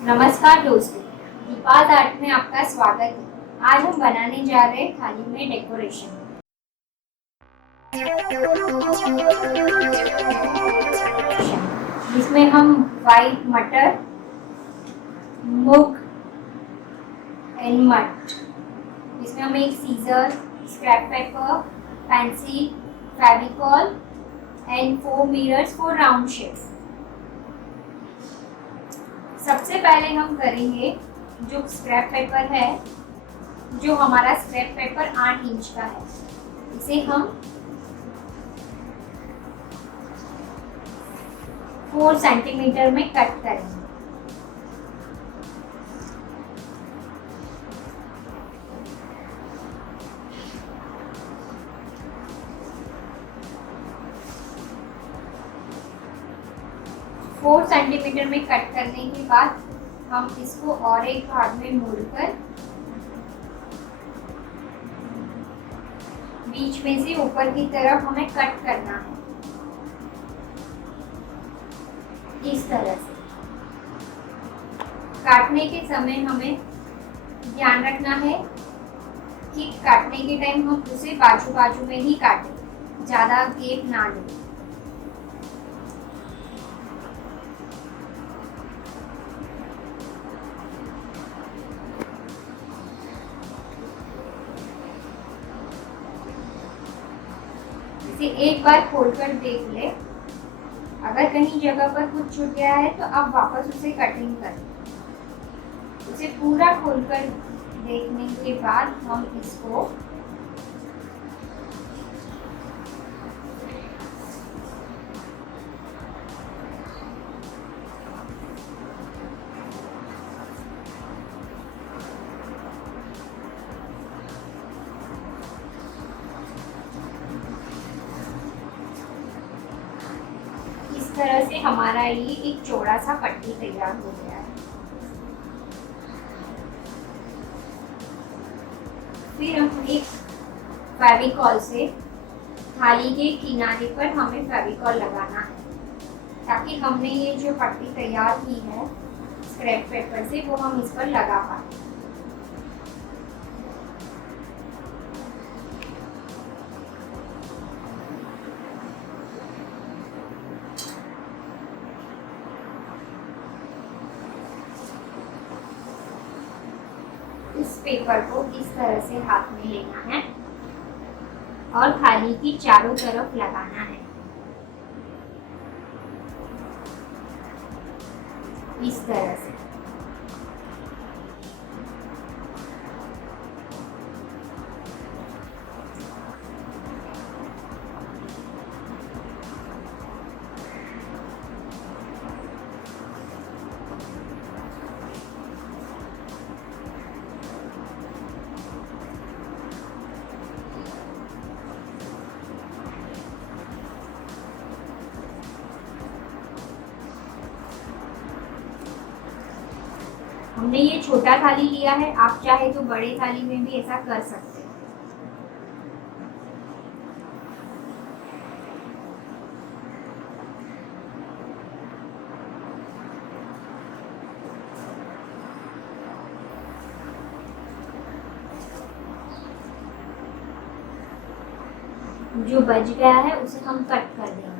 नमस्कार दोस्तों, दीपाज आर्ट में आपका स्वागत है। आज हम बनाने जा रहे हैं थाली में डेकोरेशन। जिसमें हम वाइट मटर, मूंग एंड मट, इसमें हम एक scissor, scrap paper, pencil, Fevicol and 4 mirrors for round shape. सबसे पहले हम करेंगे जो स्क्रैप पेपर है, जो हमारा स्क्रैप पेपर 8 इंच का है, इसे हम 4 सेंटीमीटर में कट करेंगे। फोर सेंटीमीटर में कट करने के बाद हम इसको और एक भाग में मोड़कर बीच में से ऊपर की तरफ हमें कट करना है, इस तरह से। काटने के समय हमें ध्यान रखना है कि काटने के टाइम हम उसे बाजू बाजू में ही काटें, ज़्यादा गैप ना लें। इसे एक बार खोलकर देख ले, अगर कहीं जगह पर कुछ छूट गया है तो अब वापस उसे कटिंग करें। उसे पूरा खोलकर देखने के बाद हम इसको इस तरह से हमारा ये एक चौड़ा सा पट्टी तैयार हो गया है। फिर हम एक फेविकॉल से थाली के किनारे पर हमें फेविकॉल लगाना है, ताकि हमने ये जो पट्टी तैयार की है स्क्रैप पेपर से, वो हम इस पर लगा पाए। इस पेपर को इस तरह से हाथ में लेना है और थाली की चारों तरफ लगाना है, इस तरह से। हमने ये छोटा थाली लिया है, आप चाहे तो बड़े थाली में भी ऐसा कर सकते हैं। जो बच गया है उसे हम कट कर देंगे।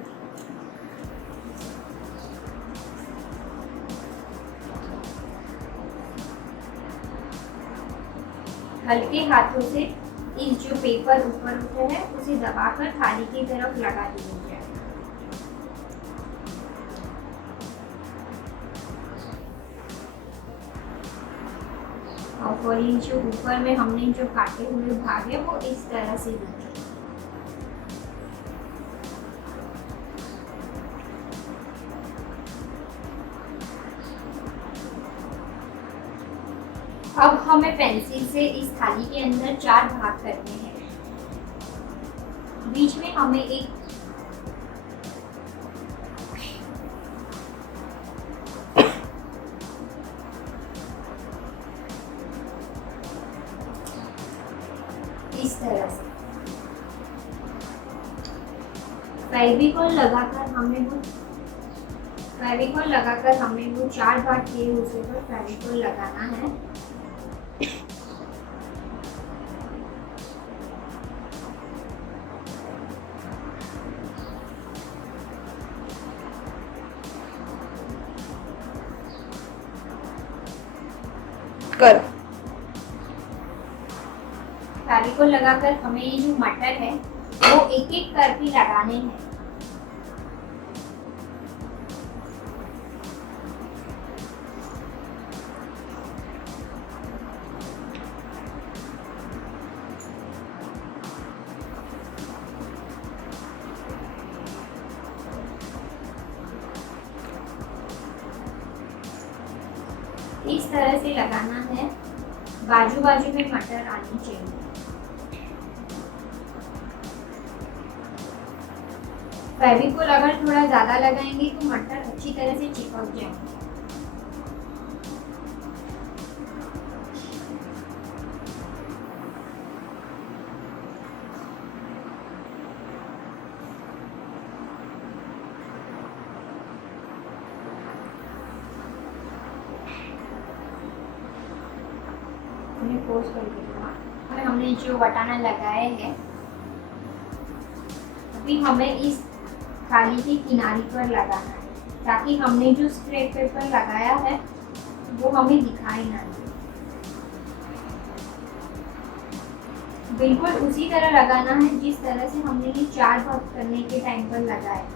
हल्के हाथों से इस जो पेपर ऊपर उठा है उसे दबाकर थाली की तरफ लगा दीजिए। और ये जो ऊपर में हमने जो काटे हुए भाग है वो इस तरह से दिखे। अब हमें पेंसिल से इस थाली के अंदर 4 भाग करने हैं। बीच में हमें एक इस तरह से फेविकॉल लगाकर हमें वो फेविकोल लगाकर हमें वो 4 भाग किए उसे पर फेविकोल लगाना है। करो। फेविकोल लगाकर हमें ये जो मटर है वो एक एक करके लगाने हैं। इस तरह से लगाना है, बाजू बाजू में मटर आनी चाहिए। फेविकोल अगर थोड़ा ज्यादा लगाएंगे तो मटर अच्छी तरह से चिपक जाएंगे। पोस्ट कर देना। हमने जो वटाना लगाए हैं, अभी हमें इस थाली के किनारे पर लगाना है ताकि हमने जो स्क्रेप पेपर लगाया है वो हमें दिखाई ना दे। बिल्कुल उसी तरह लगाना है जिस तरह से हमने ये 4 भाग करने के टाइम पर लगाया।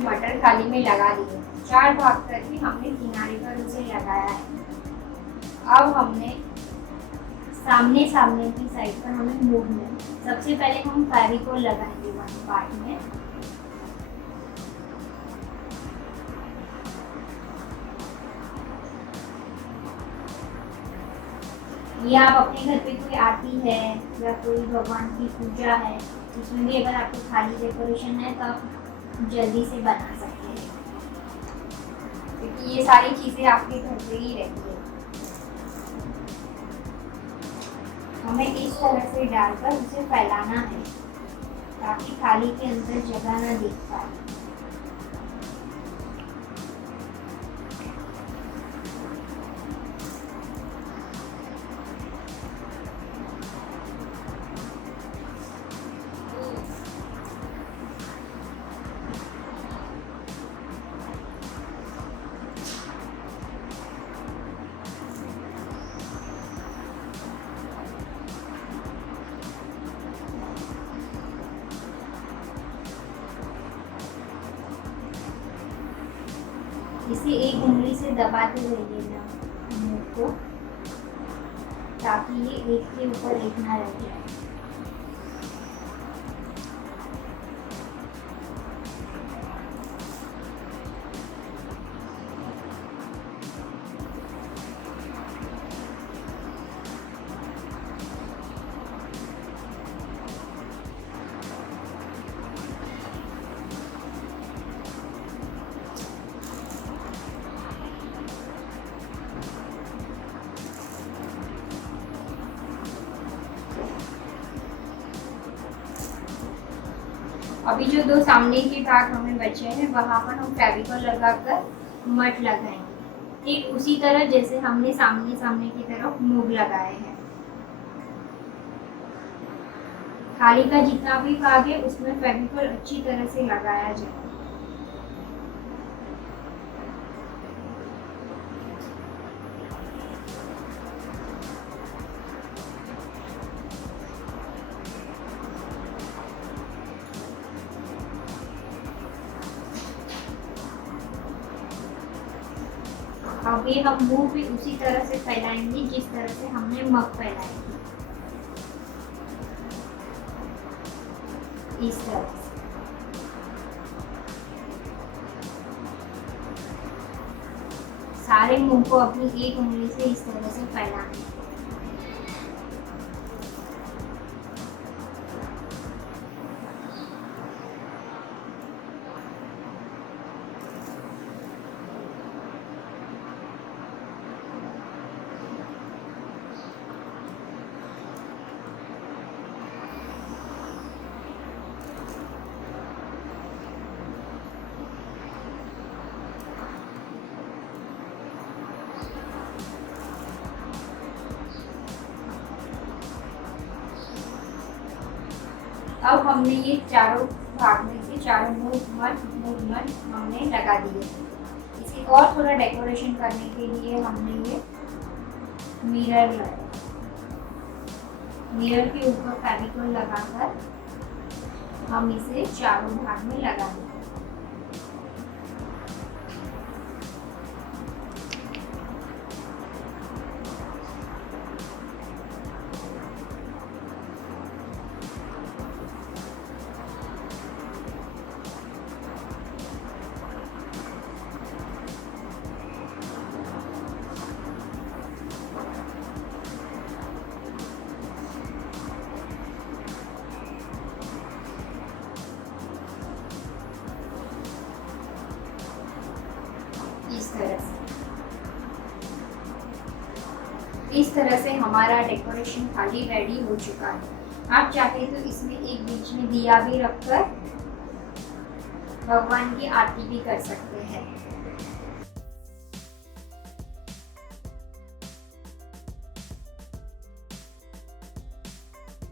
मटर थाली में लगा दिए, 4 भाग करके हमने किनारे पर उसे लगाया है। अब हमने सामने सामने की साइड पर हमें मूवना है। सबसे पहले हम फेविकोल लगाएंगे 1 पार्ट में। या आप अपने घर पे कोई आरती है या कोई भगवान की पूजा है, उसमें भी अगर आपको खाली डेकोरेशन है तो आप जल्दी से बना सकते हैं, क्योंकि ये सारी चीजें आपके घर पे ही रहती है। हमें इस तरह से डालकर उसे फैलाना है ताकि थाली के अंदर जगह ना दिख पाए। इसे एक उंगली से दबाते रहिएगा मुंह को, ताकि ये एक के ऊपर एक ना रह जाए। अभी जो 2 सामने के भाग हमें बचे हैं वहां पर हम फेविकोल लगाकर मट लगाएंगे, ठीक उसी तरह जैसे हमने सामने सामने की तरफ मूव लगाए हैं। थाली का जितना भी भाग है उसमें फेविकोल अच्छी तरह से लगाया जाए। अभी हम मुंह भी उसी तरह से फैलाएंगे जिस तरह से हमने मग फैलाए थे, इस तरह से। सारे मुंह को अपनी एक उंगली से इस तरह से फैलाना है। अब हमने ये चारों भाग में से चारों मूवमेंट हमने लगा दिए। इसे और थोड़ा डेकोरेशन करने के लिए हमने ये मिरर लगाया। मिरर के ऊपर फेविकोल लगाकर हम इसे चारों भाग में लगा देंगे। इस तरह से हमारा डेकोरेशन थाली रेडी हो चुका है। आप चाहे तो इसमें एक बीच में दिया भी रखकर भगवान की आरती भी कर सकते हैं।